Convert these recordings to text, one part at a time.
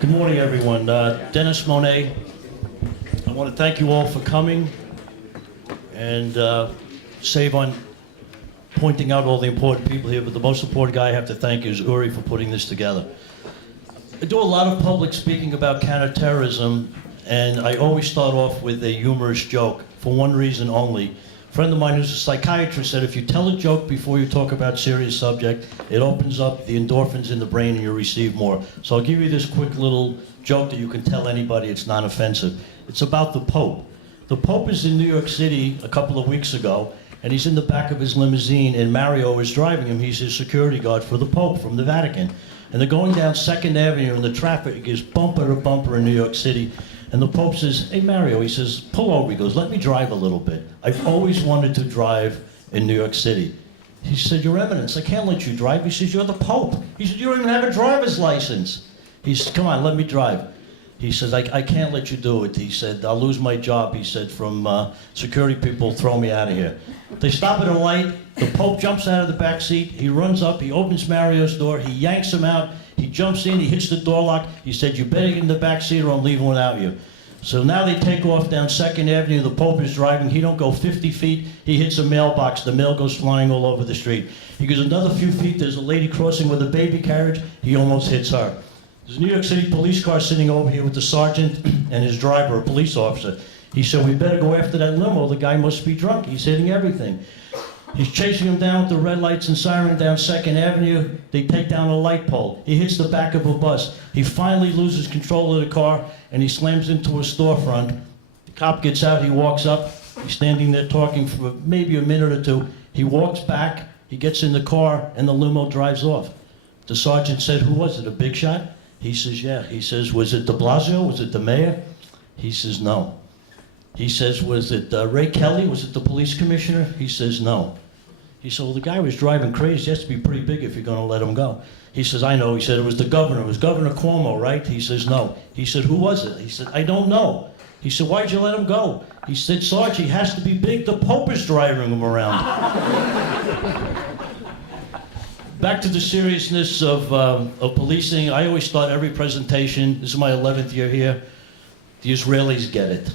Good morning, everyone. Denis, Monette, I want to thank you all for coming and save on pointing out all the important people here, but the most important guy I have to thank is Uri for putting this together. I do a lot of public speaking about counterterrorism, and I always start off with a humorous joke, for one reason only. A friend of mine who's a psychiatrist said if you tell a joke before you talk about serious subject, it opens up the endorphins in the brain and you receive more. So I'll give you this quick little joke that you can tell anybody, it's not offensive. It's about the Pope. The Pope is in New York City a couple of weeks ago, and he's in the back of his limousine, and Mario is driving him. He's his security guard for the Pope from the Vatican. And they're going down 2nd Avenue, and the traffic is bumper to bumper in New York City. And the Pope says, hey, Mario, he says, pull over. He goes, let me drive a little bit. I've always wanted to drive in New York City. He said, Your Eminence, I can't let you drive. He says, you're the Pope. He said, you don't even have a driver's license. He said, come on, let me drive. He says, I can't let you do it. He said, I'll lose my job. He said, from security people throw me out of here. They stop at a light. The Pope jumps out of the back seat. He runs up. He opens Mario's door. He yanks him out. He jumps in. He hits the door lock. He said, you better get in the back seat or I'm leaving without you. So now they take off down 2nd Avenue. The Pope is driving. He don't go 50 feet. He hits a mailbox. The mail goes flying all over the street. He goes another few feet. There's a lady crossing with a baby carriage. He almost hits her. There's a New York City police car sitting over here with the sergeant and his driver, a police officer. He said, we better go after that limo. The guy must be drunk. He's hitting everything. He's chasing him down with the red lights and siren down 2nd Avenue. They take down a light pole. He hits the back of a bus. He finally loses control of the car, and he slams into a storefront. The cop gets out. He walks up. He's standing there talking for maybe a minute or two. He walks back. He gets in the car, and the limo drives off. The sergeant said, who was it, a big shot? He says, yeah. He says, was it de Blasio? Was it the mayor? He says, no. He says, was it Ray Kelly? Was it the police commissioner? He says, no. He said, well, the guy was driving crazy. He has to be pretty big if you're going to let him go. He says, I know. He said, it was the governor. It was Governor Cuomo, right? He says, no. He said, who was it? He said, I don't know. He said, why'd you let him go? He said, Sarge, he has to be big. The Pope is driving him around. Back to the seriousness of policing. I always start every presentation, this is my 11th year here, the Israelis get it.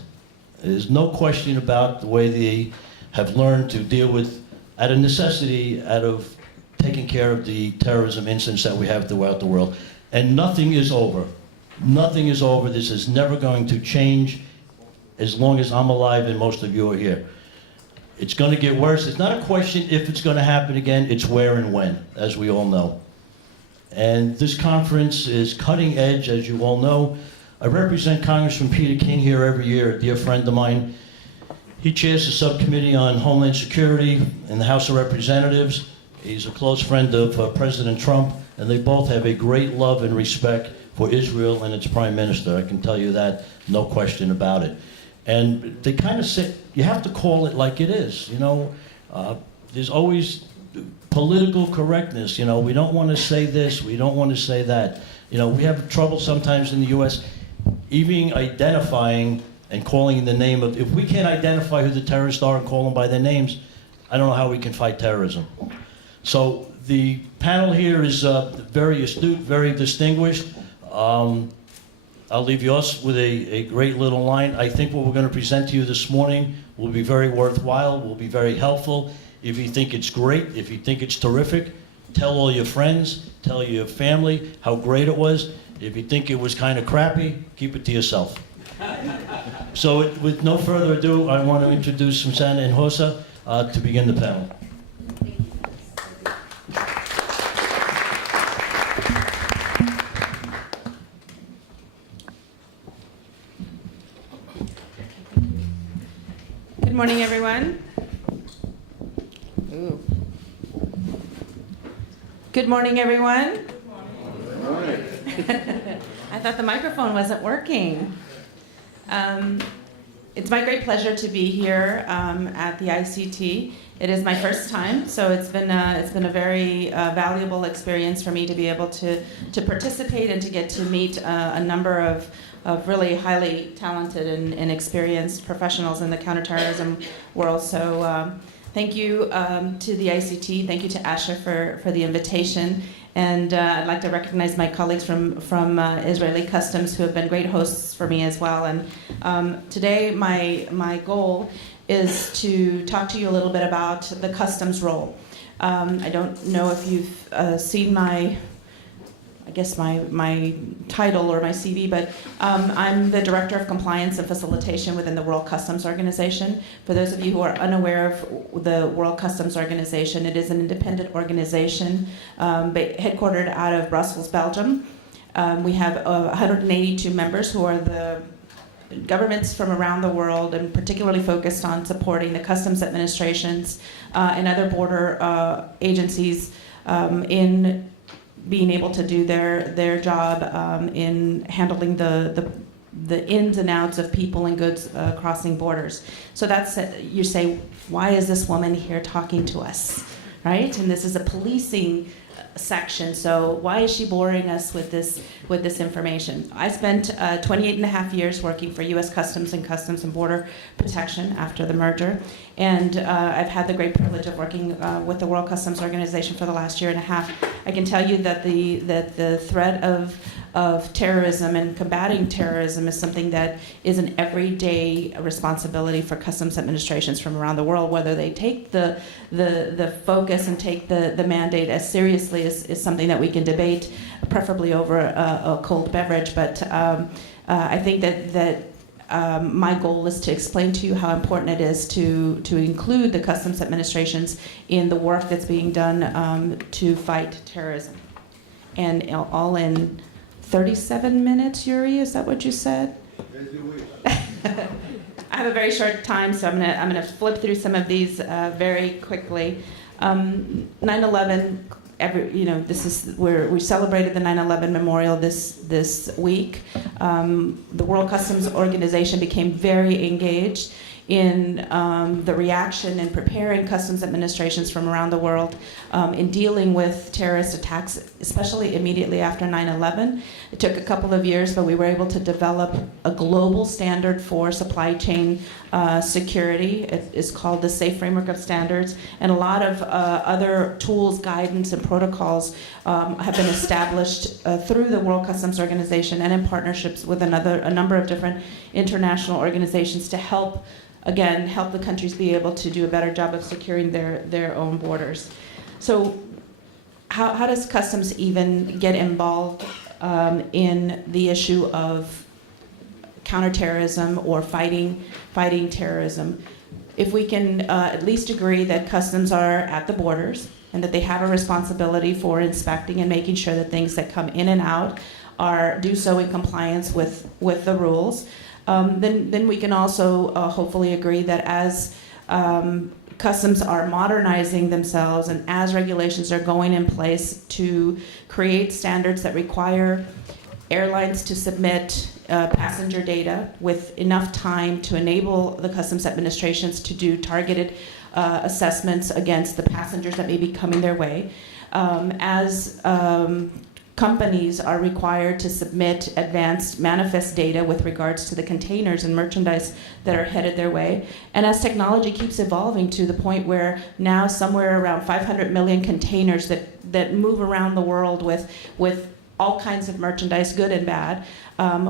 There's no question about the way they have learned to deal with, out of necessity, out of taking care of the terrorism incidents that we have throughout the world. And nothing is over. Nothing is over. This is never going to change as long as I'm alive and most of you are here. It's going to get worse. It's not a question if it's going to happen again, it's where and when, as we all know. And this conference is cutting edge, as you all know. I represent Congressman Peter King here every year, a dear friend of mine. He chairs the subcommittee on Homeland Security in the House of Representatives. He's a close friend of President Trump, and they both have a great love and respect for Israel and its prime minister. I can tell you that, no question about it. And they kind of say, you have to call it like it is. You know, there's always political correctness. You know, we don't want to say this, we don't want to say that. You know, we have trouble sometimes in the U.S. even identifying and calling in the name of, if we can't identify who the terrorists are and call them by their names, I don't know how we can fight terrorism. So the panel here is very astute, very distinguished. I'll leave yours with a great little line. I think what we're going to present to you this morning will be very worthwhile, will be very helpful. If you think it's great, if you think it's terrific, tell all your friends, tell your family how great it was. If you think it was kind of crappy, keep it to yourself. So with no further ado, I want to introduce Susanna and Hinojosa to begin the panel. Good morning, everyone. Ooh. Good morning, everyone. Good morning. I thought the microphone wasn't working. It's my great pleasure to be here at the ICT. It is my first time, so it's been a very valuable experience for me to be able to participate and to get to meet a number of really highly talented and experienced professionals in the counterterrorism world. So thank you to the ICT, thank you to Asha for the invitation. And I'd like to recognize my colleagues from Israeli Customs who have been great hosts for me as well. And today my goal is to talk to you a little bit about the customs role. I don't know if you've seen my title or my CV, but I'm the Director of Compliance and Facilitation within the World Customs Organization. For those of you who are unaware of the World Customs Organization, it is an independent organization headquartered out of Brussels, Belgium. We have 182 members who are the governments from around the world, and particularly focused on supporting the customs administrations and other border agencies in being able to do their job in handling the ins and outs of people and goods crossing borders. So that's you say, why is this woman here talking to us, right? And this is a policing section, so why is she boring us with this information? I spent 28 and a half years working for U.S. Customs and Border Protection after the merger, and I've had the great privilege of working with the World Customs Organization for the last year and a half. I can tell you that the threat of terrorism and combating terrorism is something that is an everyday responsibility for customs administrations from around the world. Whether they take the focus and take the mandate as seriously is something that we can debate, preferably over a cold beverage. But I think that my goal is to explain to you how important it is to include the customs administrations in the work that's being done to fight terrorism. And all in 37 minutes, Yuri, is that what you said? As you wish. I have a very short time, so I'm gonna flip through some of these very quickly. 9/11. This is where we celebrated the 9/11 memorial this week. The World Customs Organization became very engaged in the reaction and preparing customs administrations from around the world in dealing with terrorist attacks, especially immediately after 9/11. It took a couple of years, but we were able to develop a global standard for supply chain security. It is called the Safe Framework of Standards, and a lot of other tools, guidance, and protocols have been established through the World Customs Organization and in partnerships with a number of different international organizations to help the countries be able to do a better job of securing their own borders. So how does customs even get involved in the issue of counterterrorism or fighting terrorism? If we can at least agree that customs are at the borders and that they have a responsibility for inspecting and making sure that things that come in and out do so in compliance with the rules, then we can also hopefully agree that as customs are modernizing themselves and as regulations are going in place to create standards that require airlines to submit passenger data with enough time to enable the customs administrations to do targeted assessments against the passengers that may be coming their way, as companies are required to submit advanced manifest data with regards to the containers and merchandise that are headed their way. And as technology keeps evolving to the point where now somewhere around 500 million containers that move around the world with all kinds of merchandise, good and bad,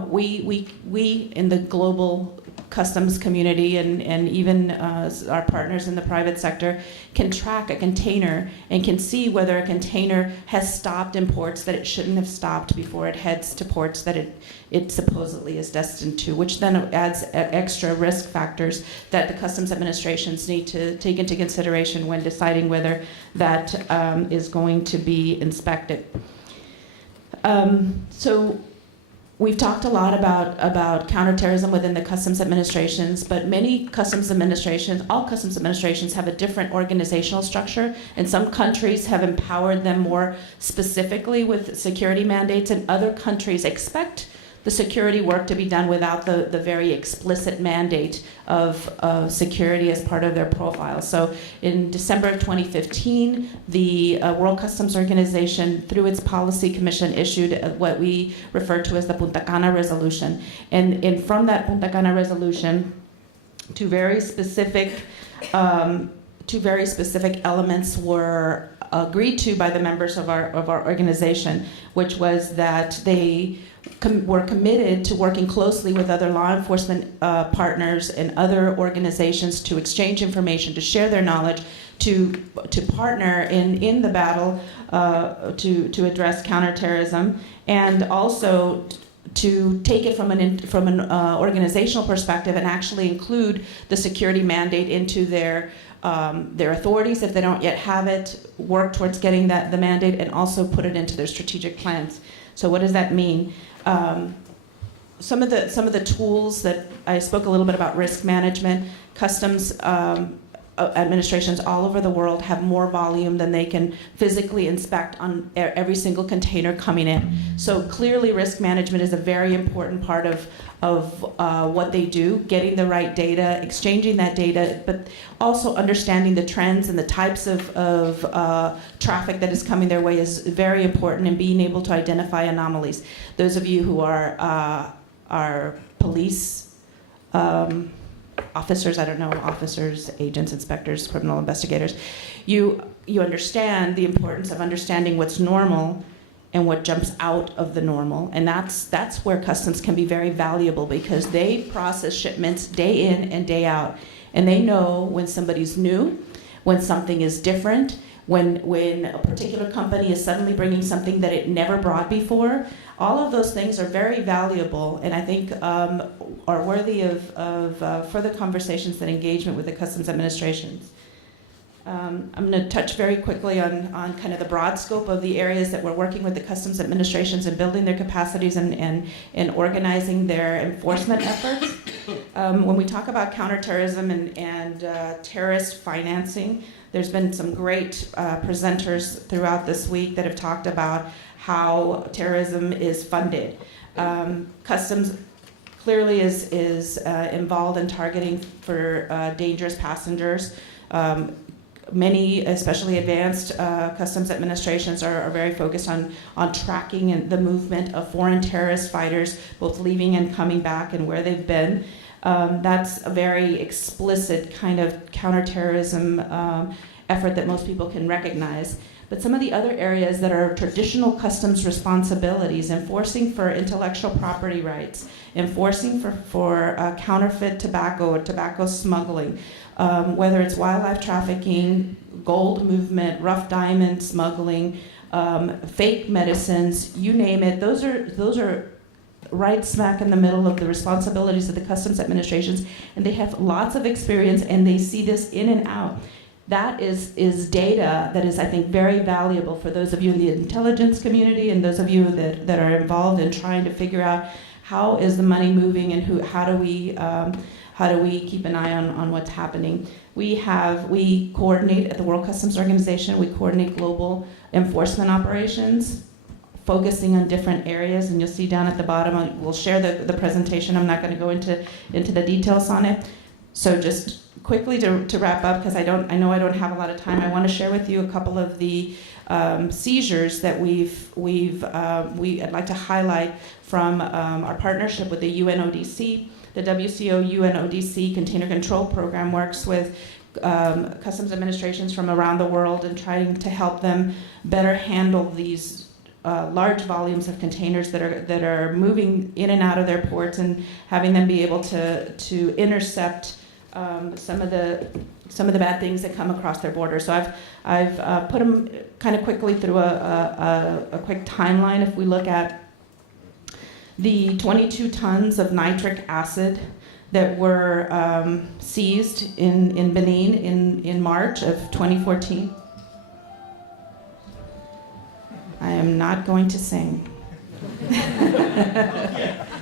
we in the global customs community and even our partners in the private sector can track a container and can see whether a container has stopped in ports that it shouldn't have stopped before it heads to ports that it supposedly is destined to, which then adds extra risk factors that the customs administrations need to take into consideration when deciding whether that is going to be inspected. So we've talked a lot about counterterrorism within the customs administrations, but all customs administrations have a different organizational structure, and some countries have empowered them more specifically with security mandates, and other countries expect the security work to be done without the very explicit mandate of security as part of their profile. So in December of 2015, the World Customs Organization, through its policy commission, issued what we refer to as the Punta Cana Resolution. And from that Punta Cana Resolution, two very specific elements were agreed to by the members of our organization, which was that they were committed to working closely with other law enforcement partners and other organizations to exchange information, to share their knowledge, to partner in the battle to address counterterrorism, and also to take it from an organizational perspective and actually include the security mandate into their authorities if they don't yet have it, work towards getting the mandate, and also put it into their strategic plans. So what does that mean? Some of the tools that I spoke a little bit about: risk management. Customs administrations all over the world have more volume than they can physically inspect on every single container coming in. So clearly risk management is a very important part of what they do, getting the right data, exchanging that data, but also understanding the trends and the types of traffic that is coming their way is very important, and being able to identify anomalies. Those of you who are police officers, officers, agents, inspectors, criminal investigators, you understand the importance of understanding what's normal and what jumps out of the normal. And that's where customs can be very valuable, because they process shipments day in and day out. And they know when somebody's new, when something is different, when a particular company is suddenly bringing something that it never brought before. All of those things are very valuable, and I think are worthy of further conversations and engagement with the customs administrations. I'm going to touch very quickly on kind of the broad scope of the areas that we're working with the customs administrations and building their capacities and organizing their enforcement efforts. When we talk about counterterrorism and terrorist financing, there's been some great presenters throughout this week that have talked about how terrorism is funded. Customs clearly is involved in targeting for dangerous passengers. Many, especially advanced customs administrations, are very focused on tracking the movement of foreign terrorist fighters, both leaving and coming back, and where they've been. That's a very explicit kind of counterterrorism effort that most people can recognize. But some of the other areas that are traditional customs responsibilities: enforcing for intellectual property rights, enforcing for counterfeit tobacco or tobacco smuggling, whether it's wildlife trafficking, gold movement, rough diamond smuggling, fake medicines, you name it. Those are right smack in the middle of the responsibilities of the customs administrations, and they have lots of experience, and they see this in and out. That is data that is, I think, very valuable for those of you in the intelligence community and those of you that are involved in trying to figure out how is the money moving and how do we keep an eye on what's happening. We coordinate at the World Customs Organization. We coordinate global enforcement operations, focusing on different areas, and you'll see down at the bottom. We'll share the presentation. I'm not going to go into the details on it. So just quickly to wrap up, because I know I don't have a lot of time, I want to share with you a couple of the seizures that I'd like to highlight from our partnership with the UNODC. The WCO UNODC Container Control Program works with customs administrations from around the world and trying to help them better handle these large volumes of containers that are moving in and out of their ports, and having them be able to intercept some of the bad things that come across their border. So I've put them kind of quickly through a quick timeline. If we look at the 22 tons of nitric acid that were seized in Benin in March of 2014. I am not going to sing.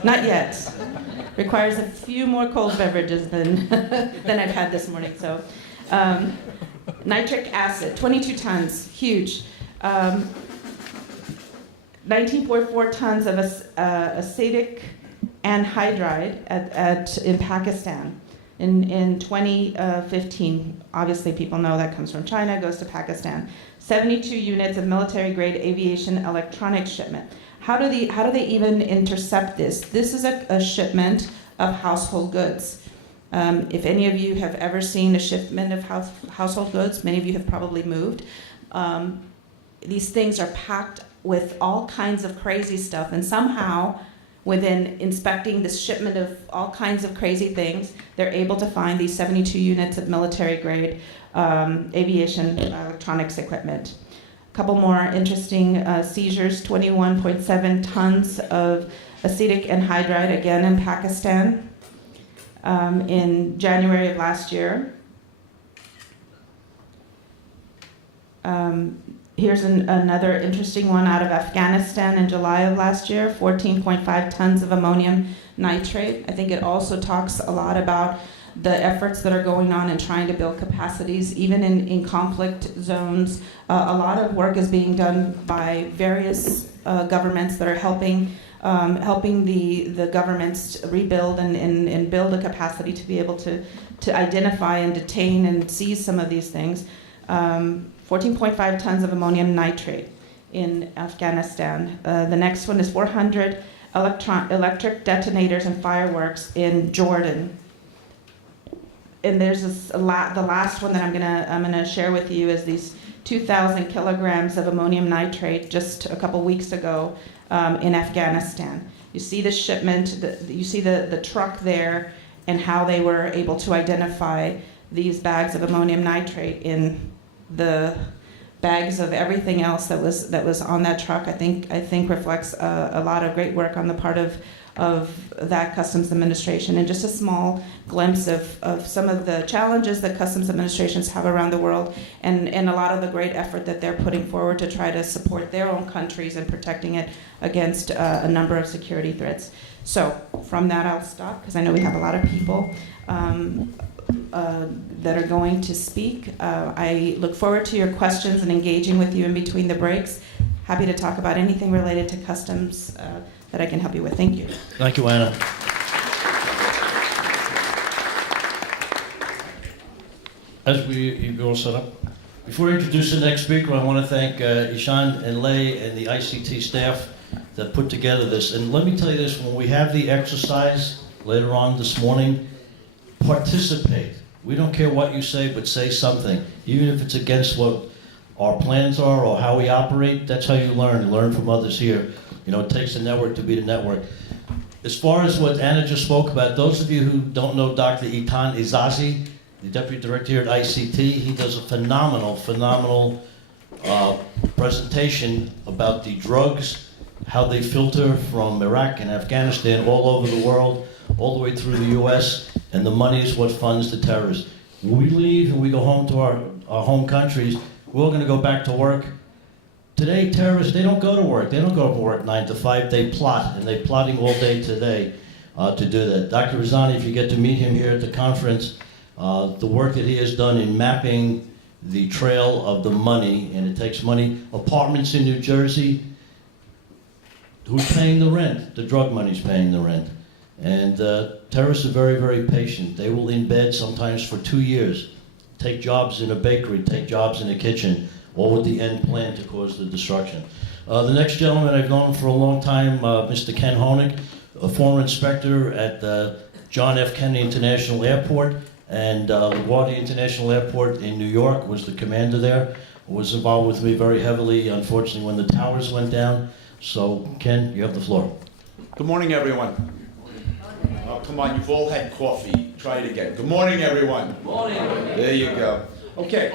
Not yet. Requires a few more cold beverages than I've had this morning. So, nitric acid, 22 tons, huge. 19.4 tons of acetic anhydride in Pakistan in 2015. Obviously, people know that comes from China, goes to Pakistan. 72 units of military-grade aviation electronics shipment. How do they even intercept this? This is a shipment of household goods. If any of you have ever seen a shipment of household goods, many of you have probably moved. These things are packed with all kinds of crazy stuff, and somehow, within inspecting this shipment of all kinds of crazy things, they're able to find these 72 units of military-grade aviation electronics equipment. A couple more interesting seizures: 21.7 tons of acetic anhydride, again in Pakistan, in January of last year. Here's another interesting one out of Afghanistan in July of last year, 14.5 tons of ammonium nitrate. I think it also talks a lot about the efforts that are going on in trying to build capacities, even in conflict zones. A lot of work is being done by various governments that are helping the governments rebuild and build a capacity to be able to identify and detain and seize some of these things. 14.5 tons of ammonium nitrate in Afghanistan. The next one is 400 electric detonators and fireworks in Jordan. And there's the last one that I'm gonna share with you is these 2,000 kilograms of ammonium nitrate just a couple weeks ago in Afghanistan. You see the shipment, you see the truck there, and how they were able to identify these bags of ammonium nitrate in the bags of everything else that was on that truck. I think reflects a lot of great work on the part of that Customs Administration, and just a small glimpse of some of the challenges that Customs Administrations have around the world, and a lot of the great effort that they're putting forward to try to support their own countries and protecting it against a number of security threats. So from that I'll stop, because I know we have a lot of people that are going to speak. I look forward to your questions and engaging with you in between the breaks. Happy to talk about anything related to customs that I can help you with. Thank you. Thank you, Anna. As you all set up, before I introduce the next speaker, I want to thank Ishan and Lei and the ICT staff that put together this. And let me tell you this, when we have the exercise later on this morning, participate. We don't care what you say, but say something. Even if it's against what our plans are or how we operate, that's how you learn. You learn from others here. You know, it takes a network to be the network. As far as what Anna just spoke about, those of you who don't know Dr. Itan Izazi, the Deputy Director here at ICT, he does a phenomenal presentation about the drugs, how they filter from Iraq and Afghanistan all over the world, all the way through the US, and the money is what funds the terrorists. When we leave and we go home to our home countries, we're all going to go back to work. Today, terrorists, they don't go to work. They don't go to work 9 to 5. They plot, and they're plotting all day today to do that. Dr. Razani, if you get to meet him here at the conference, the work that he has done in mapping the trail of the money, and it takes money. Apartments in New Jersey, who's paying the rent? The drug money's paying the rent. And terrorists are very, very patient. They will embed sometimes for 2 years, take jobs in a bakery, take jobs in a kitchen, all with the end plan to cause the destruction. The next gentleman, I've known for a long time, Mr. Ken Honig, a former inspector at John F. Kennedy International Airport and LaGuardia International Airport in New York, was the commander there, was involved with me very heavily, unfortunately, when the towers went down. So, Ken, you have the floor. Good morning, everyone. Oh, come on, you've all had coffee. Try it again. Good morning, everyone. Good morning. There you go. Okay,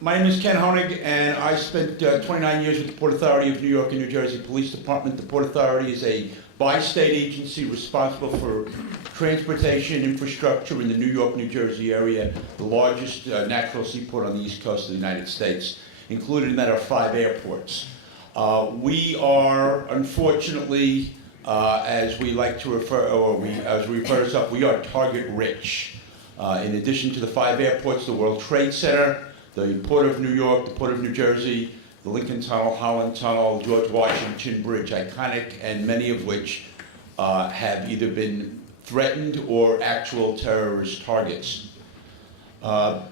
my name is Ken Honig, and I spent 29 years with the Port Authority of New York and New Jersey Police Department. The Port Authority is a bi-state agency responsible for transportation infrastructure in the New York, New Jersey area, the largest natural seaport on the east coast of the United States. Included in that are 5 airports. We are, unfortunately, as we like to refer, or as we refer to ourselves, we are target rich. In addition to the 5 airports, the World Trade Center, the Port of New York, the Port of New Jersey, the Lincoln Tunnel, Holland Tunnel, George Washington Bridge, iconic, and many of which have either been threatened or actual terrorist targets. I'm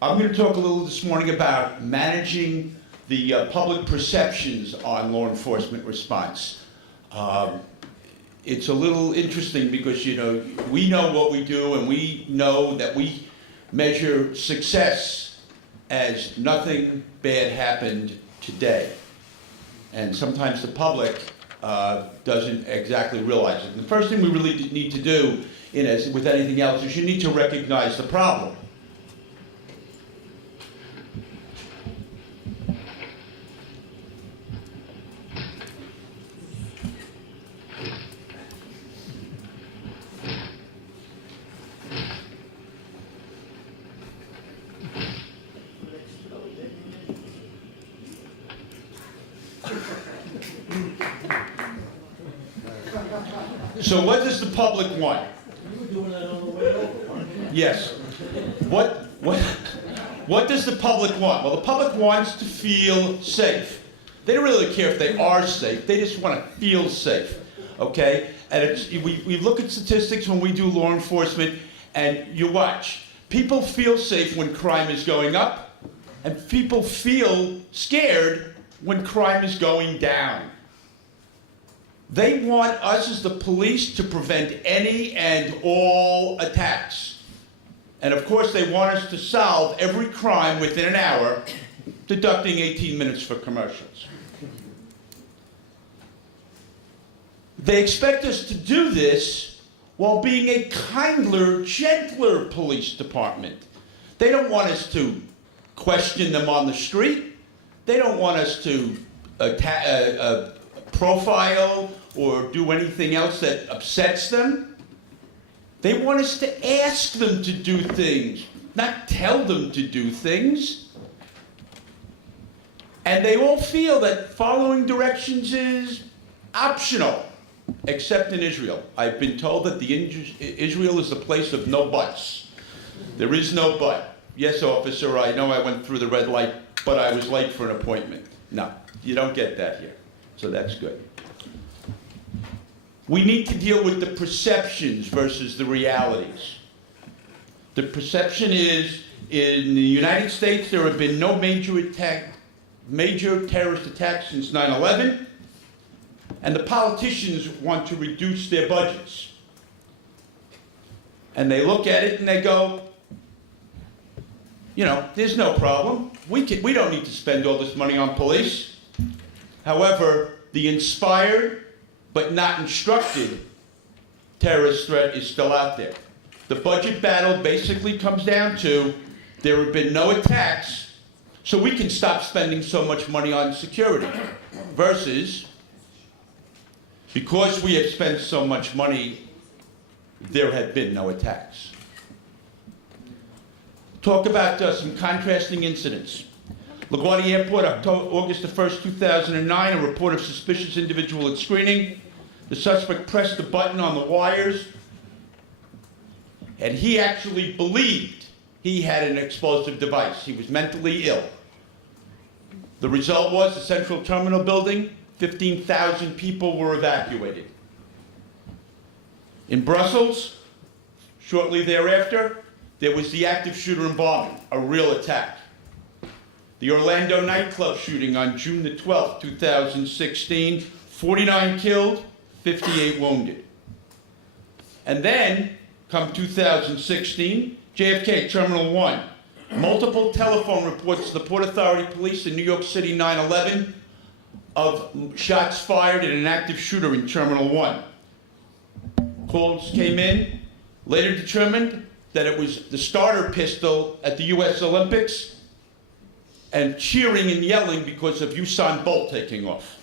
going to talk a little this morning about managing the public perceptions on law enforcement response. It's a little interesting because, you know, we know what we do, and we know that we measure success as nothing bad happened today. And sometimes the public doesn't exactly realize it. And the first thing we really need to do, as with anything else, is you need to recognize the problem. So what does the public want? Yes. What does the public want? Well, the public wants to feel safe. They don't really care if they are safe. They just want to feel safe. Okay? And we look at statistics when we do law enforcement, and you watch. People feel safe when crime is going up, and people feel scared when crime is going down. They want us as the police to prevent any and all attacks. And of course, they want us to solve every crime within an hour, deducting 18 minutes for commercials. They expect us to do this while being a kinder, gentler police department. They don't want us to question them on the street. They don't want us to profile or do anything else that upsets them. They want us to ask them to do things, not tell them to do things. And they all feel that following directions is optional, except in Israel. I've been told that Israel is the place of no buts. There is no but. Yes, officer, I know I went through the red light, but I was late for an appointment. No, you don't get that here. So that's good. We need to deal with the perceptions versus the realities. The perception is, in the United States, there have been no major terrorist attacks since 9/11, and the politicians want to reduce their budgets. And they look at it and they go, you know, there's no problem. We don't need to spend all this money on police. However, the inspired but not instructed terrorist threat is still out there. The budget battle basically comes down to there have been no attacks, so we can stop spending so much money on security, versus because we have spent so much money, there have been no attacks. Talk about some contrasting incidents. LaGuardia Airport, August the 1st, 2009, a report of suspicious individual at screening. The suspect pressed the button on the wires, and he actually believed he had an explosive device. He was mentally ill. The result was the Central Terminal building, 15,000 people were evacuated. In Brussels, shortly thereafter, there was the active shooter involvement, a real attack. The Orlando nightclub shooting on June the 12th, 2016, 49 killed, 58 wounded. And then, come 2016, JFK Terminal 1. Multiple telephone reports to the Port Authority Police in New York City 9/11 of shots fired at an active shooter in Terminal 1. Calls came in, later determined that it was the starter pistol at the US Olympics, and cheering and yelling because of Usain Bolt taking off.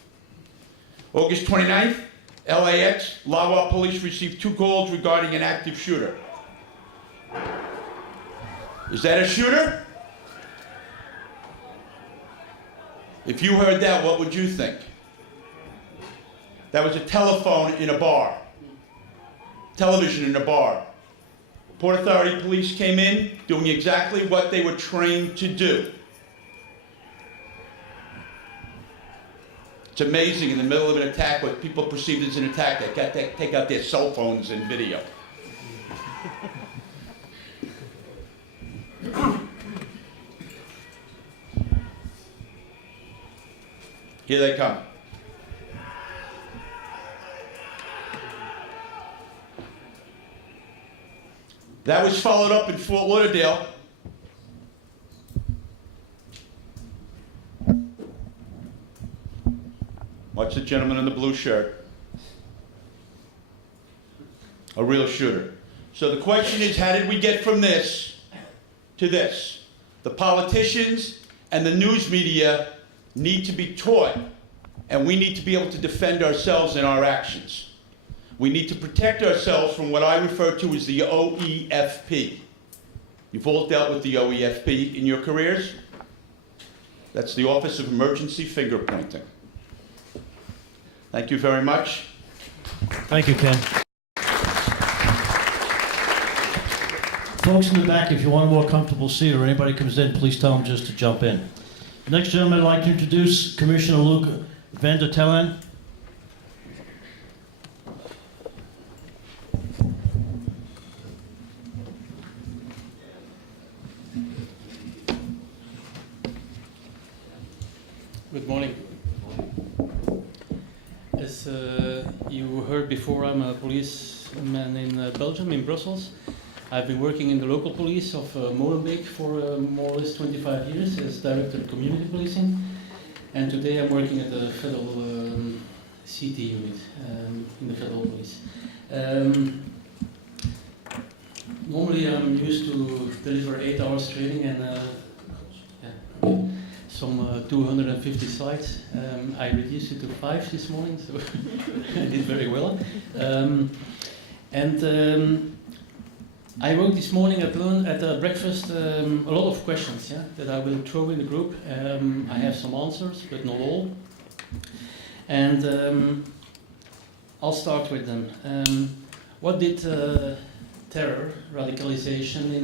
August 29th, LAX, LaGuardia police received 2 calls regarding an active shooter. Is that a shooter? If you heard that, what would you think? That was a telephone in a bar. Television in a bar. Port Authority police came in doing exactly what they were trained to do. It's amazing, in the middle of an attack, what people perceived as an attack, they got to take out their cell phones and video. Here they come. That was followed up in Fort Lauderdale Watch the gentleman in the blue shirt. A real shooter. So the question is, how did we get from this to this? The politicians and the news media need to be taught, and we need to be able to defend ourselves in our actions. We need to protect ourselves from what I refer to as the OEFP. You've all dealt with the OEFP in your careers? That's the Office of Emergency Finger Pointing. Thank you very much. Thank you, Ken. Folks in the back, if you want a more comfortable seat or anybody comes in, please tell them just to jump in. Next gentleman, I'd like to introduce Commissioner Luc van der Taelen. Good morning. As you heard before, I'm a policeman in Belgium, in Brussels. I've been working in the local police of Molenbeek for more or less 25 years as Directorate Community Policing. And today I'm working at the federal CT unit in the federal police. Normally I'm used to deliver 8 hours training and some 250 slides. I reduced it to 5 this morning, so I did very well. I wrote this morning at breakfast a lot of questions that I will throw in the group. I have some answers, but not all. And I'll start with them. What did terror, radicalization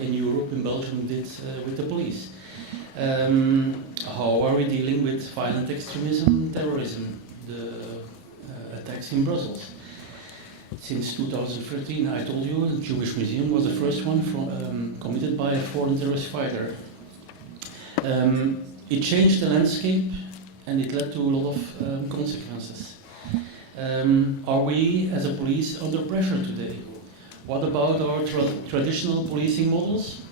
in Europe, in Belgium, did with the police? How are we dealing with violent extremism, terrorism, the attacks in Brussels? Since 2013, I told you, the Jewish Museum was the first one committed by a foreign terrorist fighter. It changed the landscape and it led to a lot of consequences. Are we, as a police, under pressure today? What about our traditional policing models?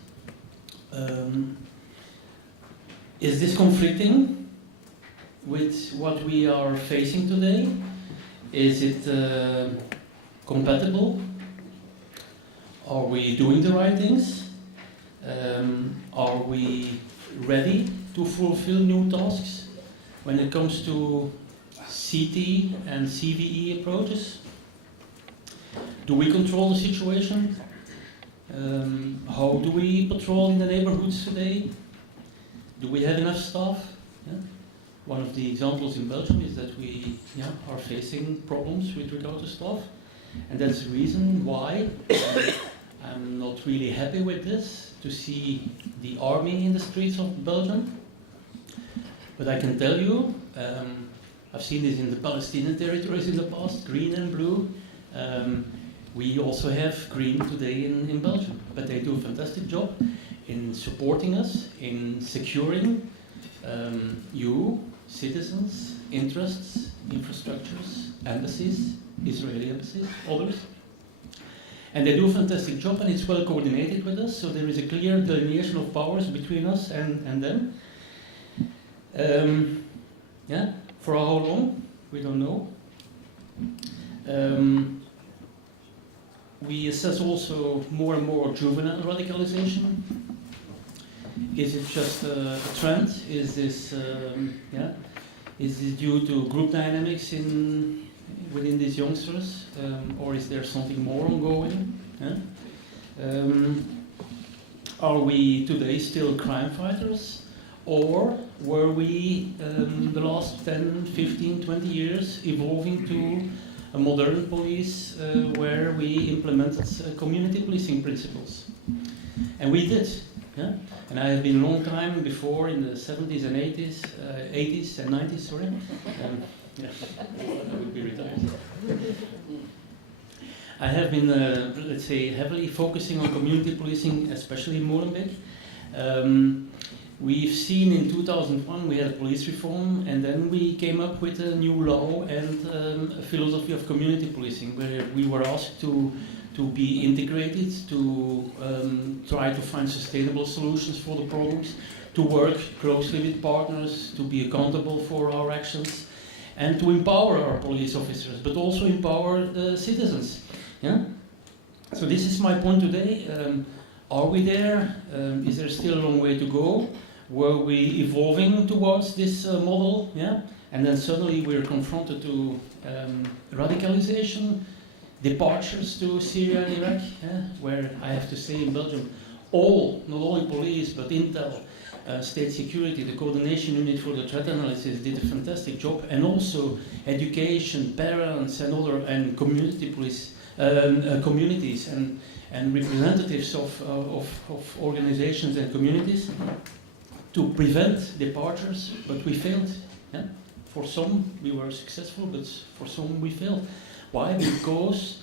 Is this conflicting with what we are facing today? Is it compatible? Are we doing the right things? Are we ready to fulfill new tasks when it comes to CT and CVE approaches? Do we control the situation? How do we patrol in the neighborhoods today? Do we have enough staff? Yeah. One of the examples in Belgium is that we are facing problems with regard to staff. And that's the reason why I'm not really happy with this, to see the army in the streets of Belgium. But I can tell you, I've seen this in the Palestinian territories in the past, green and blue. We also have green today in Belgium, but they do a fantastic job in supporting us, in securing you, citizens, interests, infrastructures, embassies, Israeli embassies, others. And they do a fantastic job, and it's well coordinated with us, so there is a clear delineation of powers between us and them. For how long? We don't know. We assess also more and more juvenile radicalization. Is it just a trend? Is this Is this due to group dynamics within these youngsters, or is there something more ongoing? Are we today still crime fighters, or were we the last 10, 15, 20 years evolving to a modern police where we implemented community policing principles? And we did. And I have been a long time before, in the 70s and 80s and 90s, sorry. I would be retired. I have been, let's say, heavily focusing on community policing, especially in Molenbeek. We've seen in 2001 we had a police reform, and then we came up with a new law and a philosophy of community policing, where we were asked to be integrated, to try to find sustainable solutions for the problems, to work closely with partners, to be accountable for our actions. and to empower our police officers, but also empower the citizens. Yeah? So this is my point today. Are we there? Is there still a long way to go? Were we evolving towards this model? Yeah? And then suddenly we're confronted to radicalization, departures to Syria and Iraq, yeah? Where I have to say in Belgium, all, not only police, but Intel, state security, the coordination unit for the threat analysis did a fantastic job, and also education, parents, and other, and community police, communities, and representatives of organizations and communities to prevent departures, but we failed. Yeah? For some we were successful, but for some we failed. Why? Because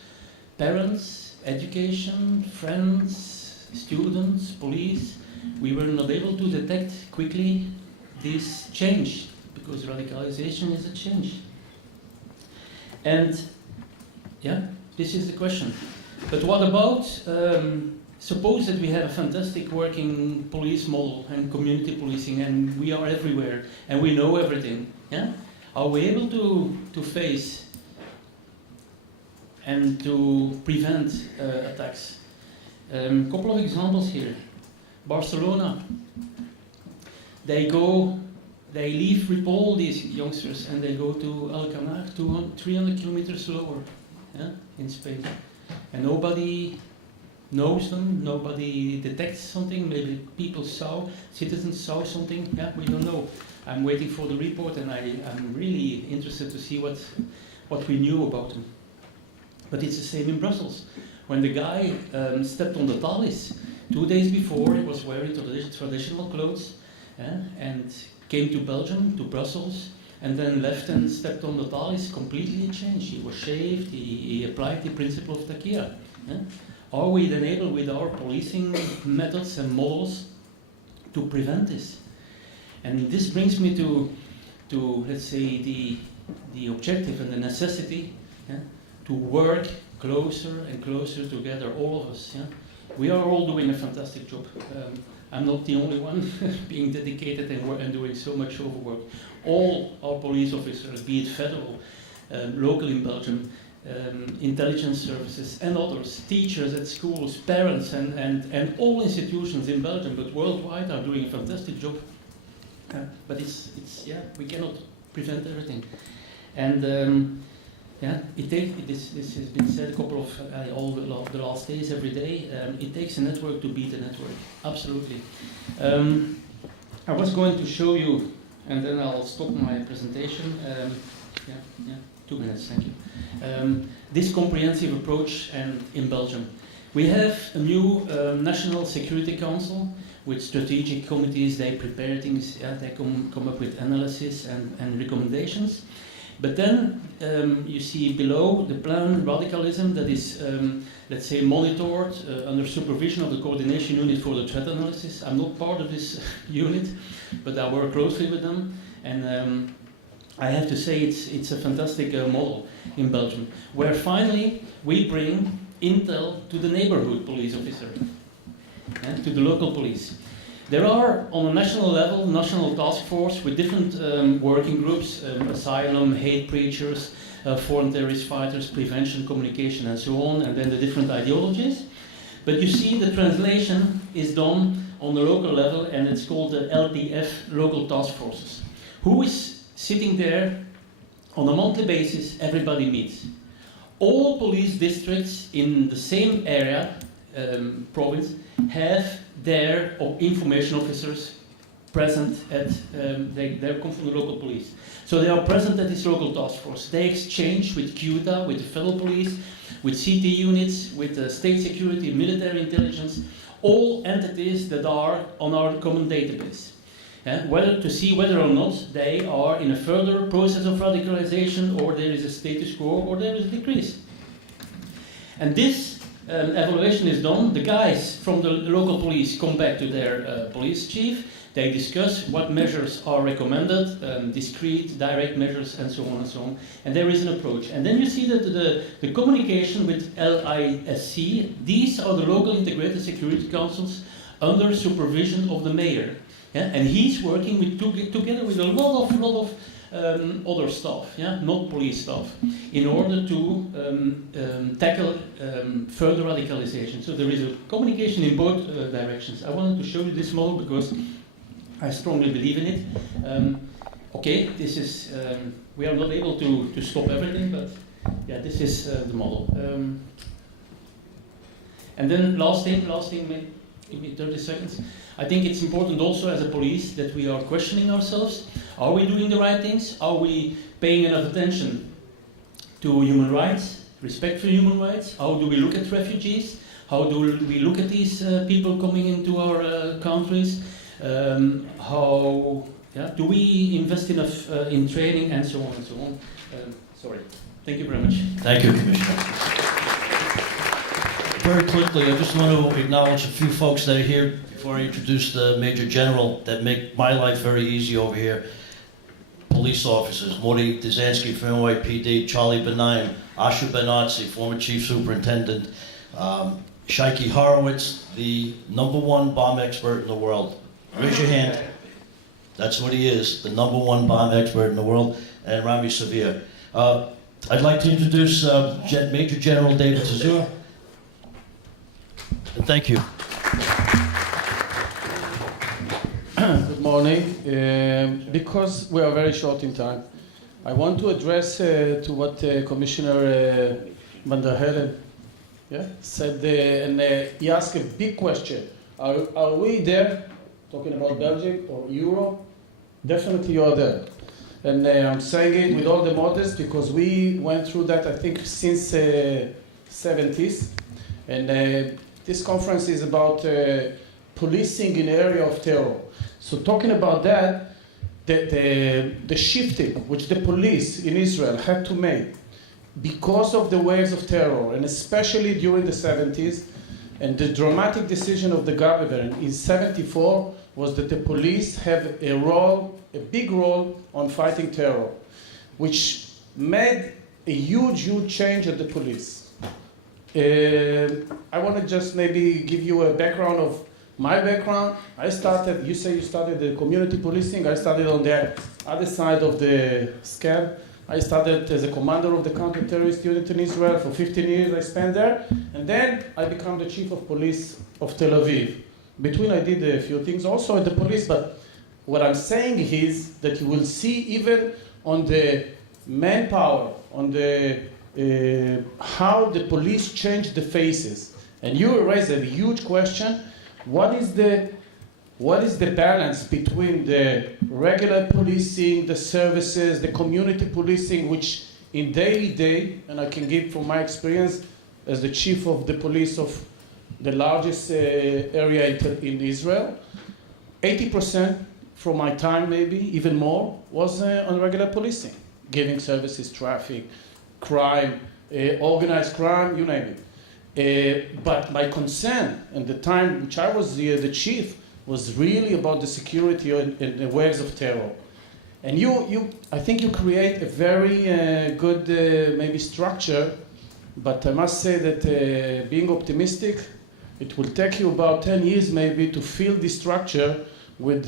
parents, education, friends, students, police, we were not able to detect quickly this change, because radicalization is a change. And yeah, this is the question. But what about, suppose that we have a fantastic working police model and community policing, and we are everywhere and we know everything. Yeah? Are we able to face and to prevent attacks? Couple of examples here. Barcelona. They leave Ripoll, these youngsters, and they go to Alcanar, 300 kilometers lower, yeah, in Spain. And nobody knows them, nobody detects something, maybe people saw, citizens saw something, yeah, we don't know. I'm waiting for the report, and I'm really interested to see what we knew about them. But it's the same in Brussels. When the guy stepped on the Thalys, 2 days before, he was wearing traditional clothes, and came to Belgium, to Brussels, and then left and stepped on the Thalys, completely changed. He was shaved, he applied the principle of Takia. Are we then able, with our policing methods and models, to prevent this? And this brings me to let's say, the objective and the necessity, to work closer and closer together, all of us. Yeah? We are all doing a fantastic job. I'm not the only one being dedicated and doing so much overwork. All our police officers, be it federal, local in Belgium, intelligence services and others, teachers at schools, parents and all institutions in Belgium, but worldwide, are doing a fantastic job. But it's we cannot prevent everything. And this has been said a couple of all the last days, every day. It takes a network to beat a network. Absolutely. I was going to show you, and then I'll stop my presentation. 2 minutes, thank you. This comprehensive approach in Belgium. We have a new National Security Council with strategic committees. They prepare things, they come up with analysis and recommendations. But then you see below the plan Radicalism that is, let's say, monitored under supervision of the coordination unit for the threat analysis. I'm not part of this unit, but I work closely with them. And I have to say it's a fantastic model in Belgium, where finally we bring intel to the neighborhood police officer, to the local police. There are, on a national level, national task force with different working groups, asylum, hate preachers, foreign terrorist fighters, prevention, communication, and so on, and then the different ideologies. But you see the translation is done on the local level, and it's called the LTF, Local Task Forces. Who is sitting there on a monthly basis? Everybody meets. All police districts in the same area, province, have their information officers present at, they come from the local police. So they are present at this local task force. They exchange with CUTA, with the federal police, with CT units, with the state security, military intelligence, all entities that are on our common database. Whether to see whether or not they are in a further process of radicalization, or there is a status quo, or there is a decrease. And this evaluation is done. The guys from the local police come back to their police chief. They discuss what measures are recommended, discrete, direct measures, and so on and so on. And there is an approach. And then you see that the communication with LISC, these are the local integrated security councils under supervision of the mayor. Yeah? And he's working with, together with a lot of other stuff, yeah, not police stuff, in order to tackle further radicalization. So there is a communication in both directions. I wanted to show you this model because I strongly believe in it. Okay, this is, we are not able to stop everything, but yeah, this is the model. And then last thing, give me 30 seconds. I think it's important also as a police that we are questioning ourselves. Are we doing the right things? Are we paying enough attention to human rights, respect for human rights? How do we look at refugees? How do we look at these people coming into our countries? Do we invest enough in training and so on and so on? Sorry. Thank you very much. Thank you, Commissioner. Very quickly, I just want to acknowledge a few folks that are here before I introduce the Major General that make my life very easy over here. Police officers, Morty Dzansky from NYPD, Charlie Benaim, Asher Benazzi, former Chief Superintendent, Shaiki Horowitz, the #1 bomb expert in the world. Raise your hand. That's what he is, the #1 bomb expert in the world, and Rami Sevilla. I'd like to introduce Major General David Tzur. Thank you. Good morning. Because we are very short in time, I want to address to what Commissioner van der Hellen said, and he asked a big question. Are we there, talking about Belgium or Europe? Definitely you are there. And I'm saying it with all the modesty because we went through that, I think, since 70s. And this conference is about policing in the area of terror. So talking about that, the shifting which the police in Israel had to make because of the waves of terror, and especially during the 70s, and the dramatic decision of the government in 74 was that the police have a big role on fighting terror, which made a huge change at the police. I want to just maybe give you a background of my background. You say you started the community policing. I started on the other side of the scale. I started as a commander of the counter-terrorist unit in Israel. For 15 years I spent there. And then I became the chief of police of Tel-Aviv. Between I did a few things also at the police, but what I'm saying is that you will see even on the manpower, on the how the police changed the faces. And you raise a huge question. What is the balance between the regular policing, the services, the community policing, which in daily day, and I can give from my experience as the chief of the police of the largest area in Israel, 80% from my time, maybe even more, was on regular policing, giving services, traffic, crime, organized crime, you name it. But my concern at the time which I was the chief was really about the security and the waves of terror. And I think you create a very good maybe structure, but I must say that being optimistic, it will take you about 10 years maybe to fill this structure with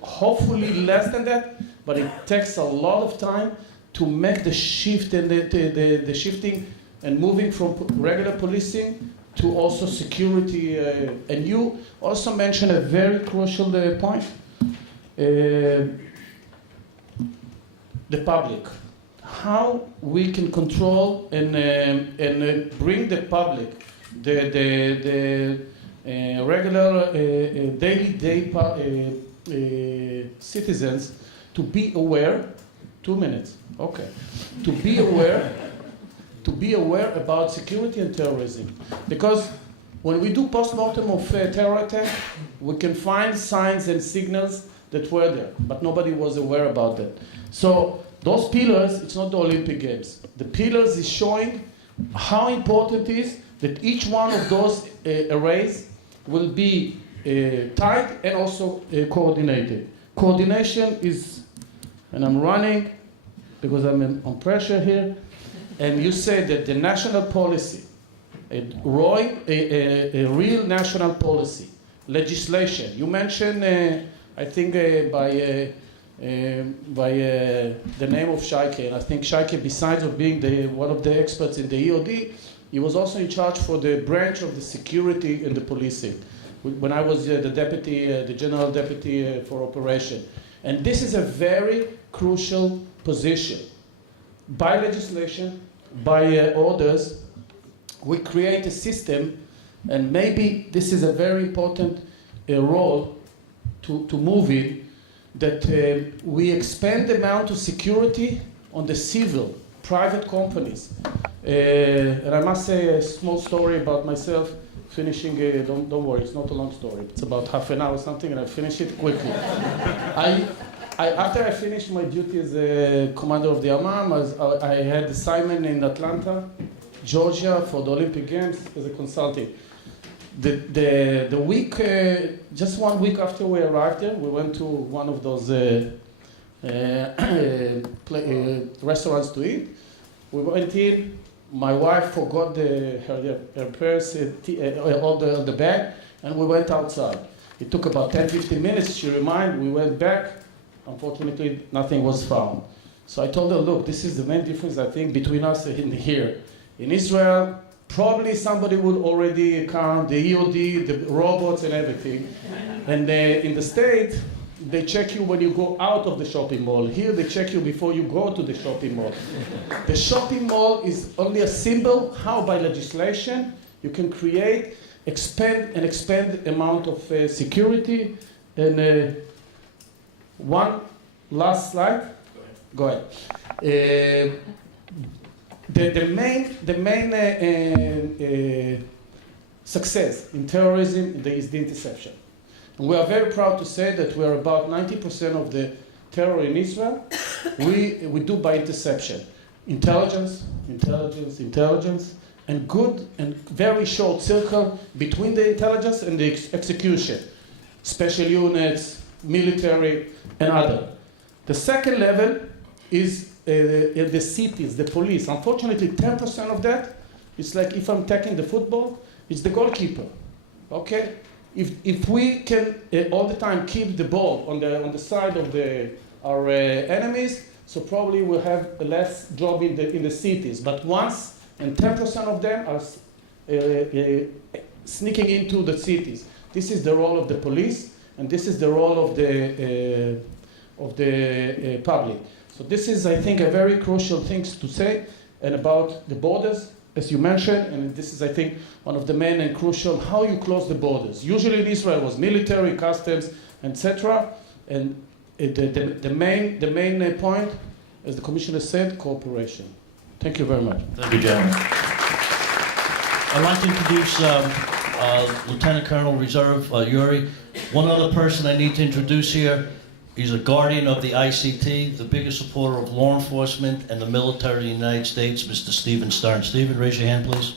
hopefully less than that, but it takes a lot of time to make the shift and the shifting and moving from regular policing to also security. And you also mentioned a very crucial point. The public. How we can control and bring the public, the regular daily citizens to be aware. 2 minutes. Okay. To be aware about security and terrorism. Because when we do post-mortem of terror attack, we can find signs and signals that were there, but nobody was aware about that. So those pillars, it's not the Olympic Games. The pillars is showing how important it is that each one of those arrays will be tight and also coordinated. Coordination is, and I'm running because I'm on pressure here, and you say that the national policy, a real national policy, legislation. You mentioned, I think by by the name of Shaike. And I think Shaike, besides of being one of the experts in the EOD, he was also in charge for the branch of the security and the policing when I was the general deputy for operation. And this is a very crucial position. By legislation, by orders, we create a system, and maybe this is a very important role to move in, that we expand the amount of security on the civil, private companies. And I must say a small story about myself. Finishing, don't worry, it's not a long story. It's about half an hour or something, and I finish it quickly. After I finished my duty as a commander of the Amam, I had assignment in Atlanta, Georgia, for the Olympic Games as a consultant. The week, just 1 week after we arrived there, we went to one of those restaurants to eat. We went in. My wife forgot her purse, all the bag, and we went outside. It took about 10-15 minutes. She reminded. We went back. Unfortunately, nothing was found. So I told her, look, this is the main difference, I think, between us and here. In Israel, probably somebody would already count the EOD, the robots, and everything. And in the States, they check you when you go out of the shopping mall. Here, they check you before you go to the shopping mall. The shopping mall is only a symbol how, by legislation, you can expand amount of security. And one last slide. Go ahead. The main success in terrorism is the interception. And we are very proud to say that we are about 90% of the terror in Israel we do by interception. Intelligence, and good and very short circle between the intelligence and the execution. Special units, military, and other. The second level is in the cities, the police. Unfortunately, 10% of that, it's like if I'm taking the football, it's the goalkeeper. Okay? If we can all the time keep the ball on the side of our enemies, so probably we'll have less job in the cities. But once, and 10% of them are sneaking into the cities. This is the role of the police, and this is the role of the public. So this is, I think, a very crucial thing to say, and about the borders, as you mentioned, and this is, I think, one of the main and crucial, how you close the borders. Usually in Israel it was military, customs, etc. And the main point, as the Commissioner said, cooperation. Thank you very much. Thank you, gentlemen. I'd like to introduce Lieutenant Colonel Reserve Yuri. One other person I need to introduce here. He's a guardian of the ICT, the biggest supporter of law enforcement and the military of the United States, Mr. Stephen Stern. Stephen, raise your hand, please.